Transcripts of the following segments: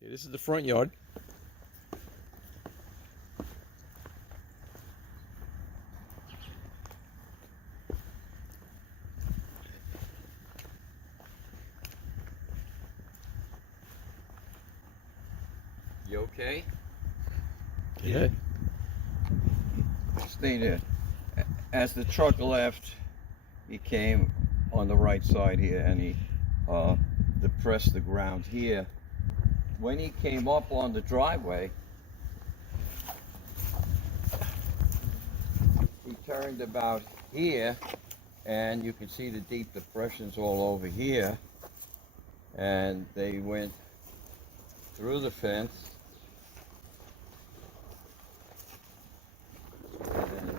Okay, this is the front yard. You okay? Yeah. Stay there. As the truck left, he came on the right side here and he depressed the ground here. When he came up on the driveway, he turned about here, and you can see the deep depressions all over here. And they went through the fence. And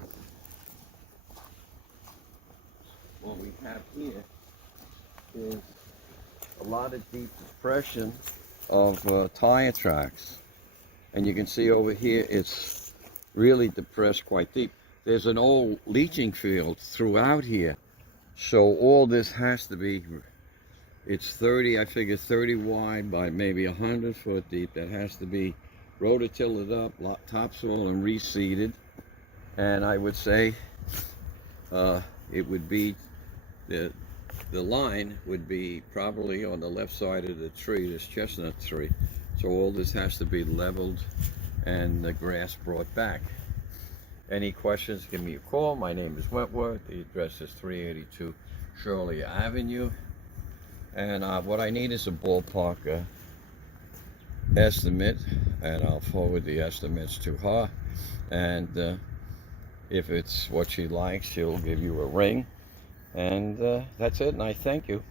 what we have here is a lot of deep depression of tire tracks. And you can see over here it's really depressed quite deep. There's an old leaching field throughout here. So all this has to be, it's 30, I figure 30 wide by maybe 100 foot deep. That has to be rototilled up, topsoil and reseeded. And I would say it would be, the line would be probably on the left side of the tree, this chestnut tree. So all this has to be leveled and the grass brought back. Any questions, give me a call. My name is Wentworth. The address is 382 Shirley Avenue. And what I need is a ballpark estimate, and I'll forward the estimates to her. And if it's what she likes, she'll give you a ring. And that's it, and I thank you.